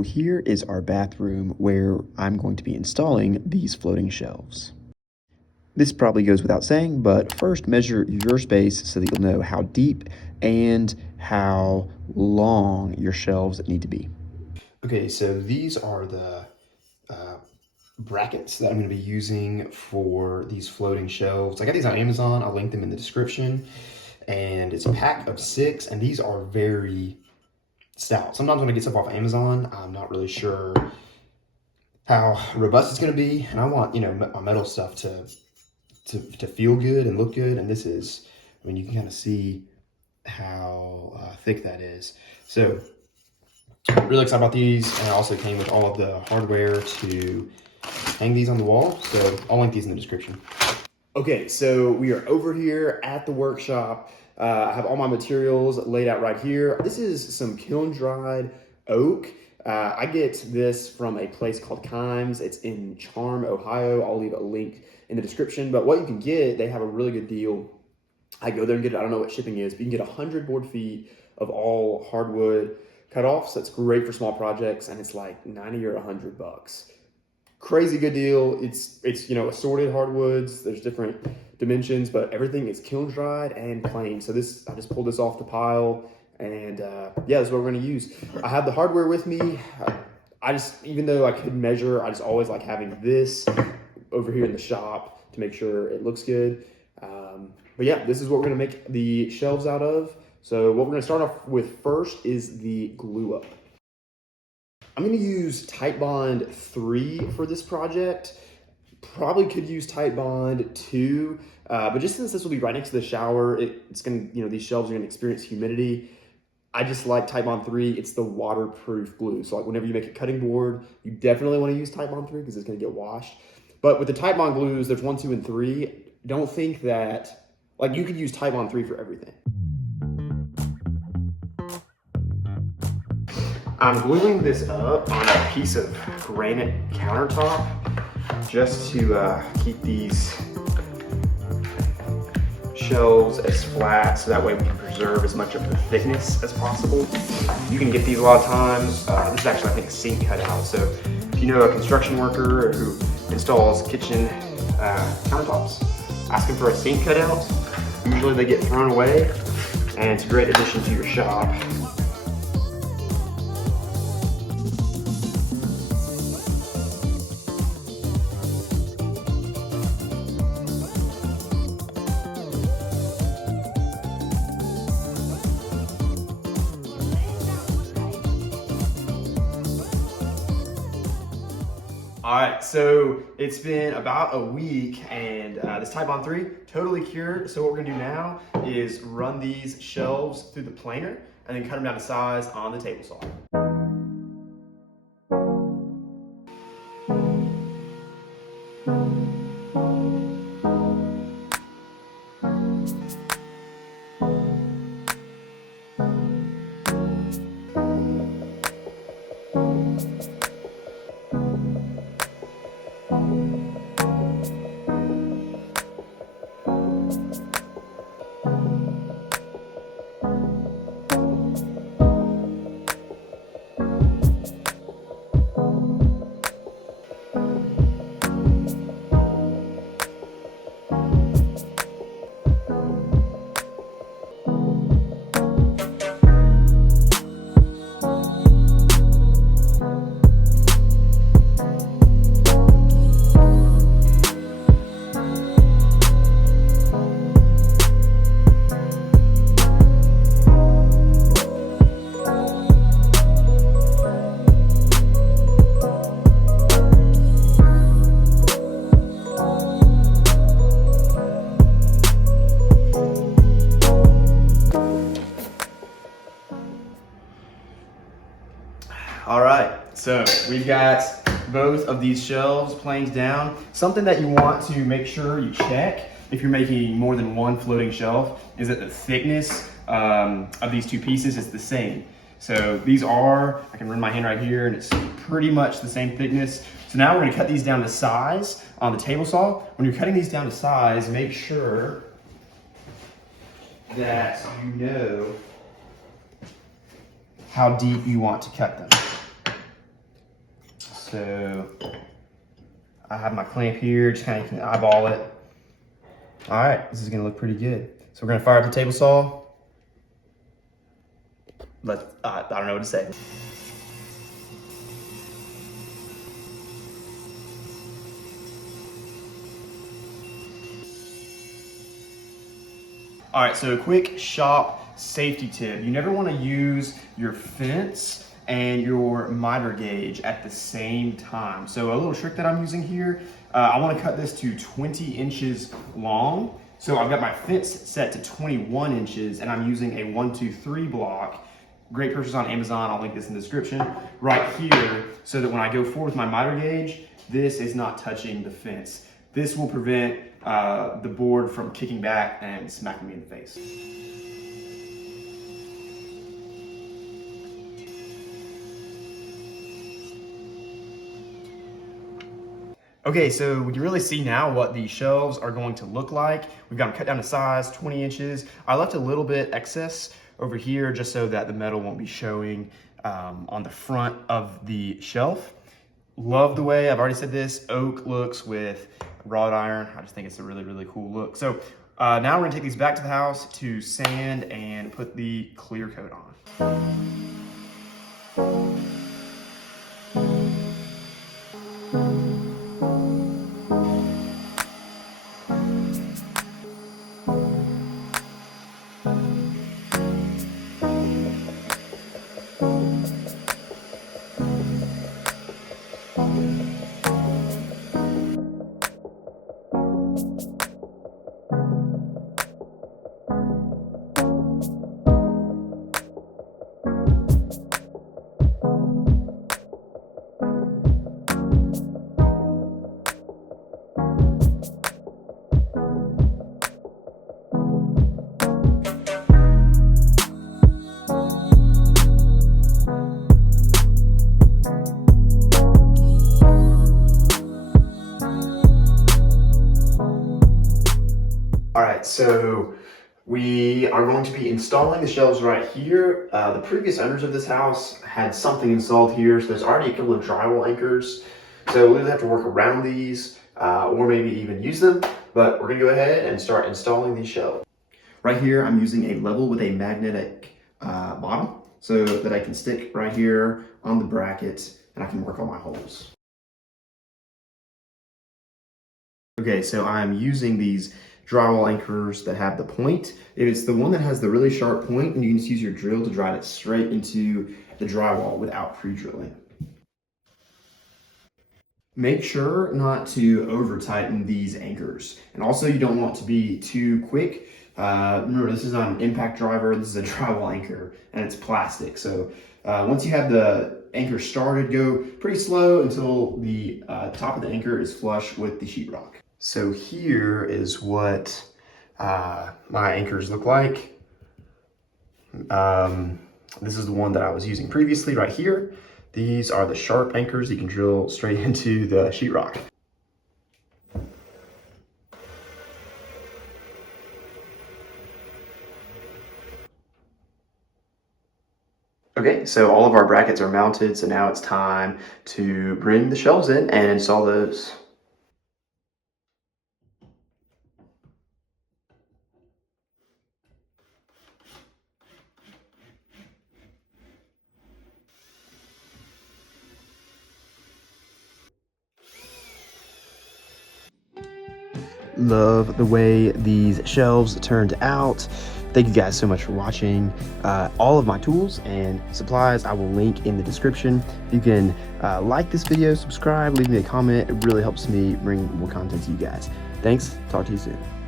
So here is our bathroom where I'm going to be installing these floating shelves. This probably goes without saying, but first measure your space so that you'll know how deep and how long your shelves need to be. Okay, so these are the brackets that I'm going to be using for these floating shelves. I got these on Amazon. I'll link them in the description. And it's a pack of 6, and these are very stout. Sometimes when I get stuff off Amazon, I'm not really sure how robust it's going to be, and I want, you know, my metal stuff to feel good and look good. And this is, I mean, you can kind of see how thick that is. So really excited about these, and it also came with all of the hardware to hang these on the wall. So I'll link these in the description. Okay, so we are over here at the workshop. I have all my materials laid out right here. This is some kiln dried oak. I get this from a place called Kimes. It's in Charm, Ohio. I'll leave a link in the description. But what you can get, they have a really good deal. I go there and get it. I don't know what shipping is, but you can get 100 board feet of all hardwood cutoffs. That's great for small projects, and it's like 90 or 100 bucks. Crazy good deal. It's you know, assorted hardwoods. There's different dimensions, but everything is kiln dried and plain. So this, I just pulled this off the pile, and yeah, that's what we're gonna use. I have the hardware with me. I just, even though I could measure, I just always like having this over here in the shop to make sure it looks good. But yeah, this is what we're gonna make the shelves out of. So what we're gonna start off with first is the glue up. I'm gonna use Titebond 3 for this project. Probably could use Titebond 2, but just since this will be right next to the shower, it's gonna, you know, these shelves are gonna experience humidity. I just like Titebond 3. It's the waterproof glue. So like whenever you make a cutting board, you definitely wanna use Titebond 3 because it's gonna get washed. But with the Titebond glues, there's 1, 2, and 3. Don't think that, like, you could use Titebond 3 for everything. I'm gluing this up on a piece of granite countertop just to keep these shelves as flat, so that way we can preserve as much of the thickness as possible. You can get these a lot of times. This is actually, I think, a sink cutout. So if you know a construction worker who installs kitchen countertops, ask them for a sink cutout. Usually they get thrown away, and it's a great addition to your shop. All right, so it's been about a week, and this Titebond 3 totally cured. So what we're gonna do now is run these shelves through the planer and then cut them down to size on the table saw. All right, so we've got both of these shelves planed down. Something that you want to make sure you check if you're making more than one floating shelf is that the thickness of these two pieces is the same. So these are, I can run my hand right here, and it's pretty much the same thickness. So now we're gonna cut these down to size on the table saw. When you're cutting these down to size, make sure that you know how deep you want to cut them. So I have my clamp here, just kind of can eyeball it. All right, this is gonna look pretty good. So we're gonna fire up the table saw. I don't know what to say. All right, so a quick shop safety tip. You never wanna use your fence and your miter gauge at the same time. So a little trick that I'm using here, I wanna cut this to 20 inches long. So I've got my fence set to 21 inches and I'm using a 1-2-3 block. Great purchase on Amazon, I'll link this in the description, right here, so that when I go forward with my miter gauge, this is not touching the fence. This will prevent the board from kicking back and smacking me in the face. Okay, so we can really see now what the shelves are going to look like. We've got them cut down to size, 20 inches. I left a little bit excess over here just so that the metal won't be showing on the front of the shelf. Love the way, I've already said this, oak looks with wrought iron. I just think it's a really, really cool look. So now we're gonna take these back to the house to sand and put the clear coat on. All right, so we are going to be installing the shelves right here. The previous owners of this house had something installed here, so there's already a couple of drywall anchors. So we'll either have to work around these or maybe even use them, but we're gonna go ahead and start installing these shelves. Right here, I'm using a level with a magnetic bottom so that I can stick right here on the bracket and I can work on my holes. Okay, so I'm using these drywall anchors that have the point. It's the one that has the really sharp point, and you can just use your drill to drive it straight into the drywall without pre-drilling. Make sure not to over tighten these anchors. And also you don't want to be too quick. Remember, this is not an impact driver, this is a drywall anchor and it's plastic. So once you have the anchor started, go pretty slow until the top of the anchor is flush with the sheetrock. So here is what my anchors look like. This is the one that I was using previously right here. These are the sharp anchors you can drill straight into the sheetrock. Okay, so all of our brackets are mounted, so now it's time to bring the shelves in and install those. Love the way these shelves turned out. Thank you guys so much for watching. All of my tools and supplies I will link in the description. You can like this video, subscribe, leave me a comment. It really helps me bring more content to you guys. Thanks, talk to you soon.